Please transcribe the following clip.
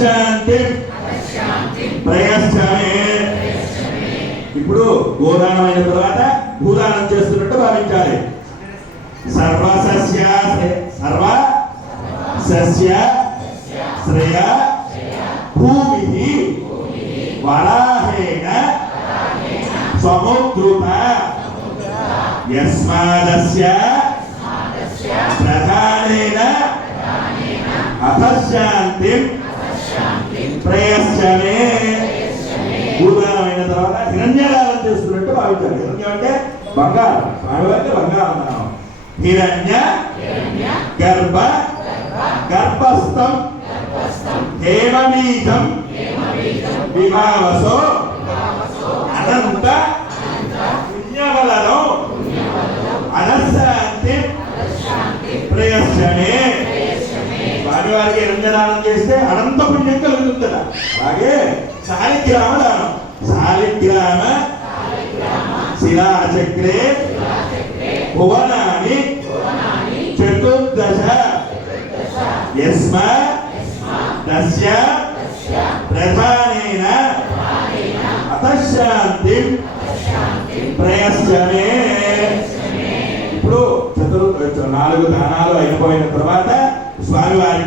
అపశాంతి ప్రయశ్చమే. ఇప్పుడు గోదానం అయిన తర్వాత భూదానం చేస్తున్నట్టు భావించాలి. సర్వసస్య శ్రేయ భూమి వరాహేణ సముద్రుత యస్మాదస్య ప్రధానేన అపశాంతి ప్రయశ్చమే. భూదానం అయిన తర్వాత హిరణ్యదానం చేస్తున్నట్టు భావించాలి. హిరణ్యం అంటే బంగారం, స్వామివారికి బంగారం అన్నాం. హిరణ్య గర్భస్థం హేమబీజం విభావసో అనంత పుణ్యవలలో అనశాంతి ప్రయశ్చమే. స్వామివారికి హిరణ్యదానం చేస్తే అనంత పుణ్యం కలుగుతుందట. అలాగే శాలిగ్రామ దానం. శాలిగ్రామ శిలాచక్రే భువనాని చతుర్దశ యస్మాదస్య ప్రధానేన అపశాంతి ప్రయశ్చమే. ఇప్పుడు 4 దానాలు అయిపోయిన తర్వాత స్వామివారికి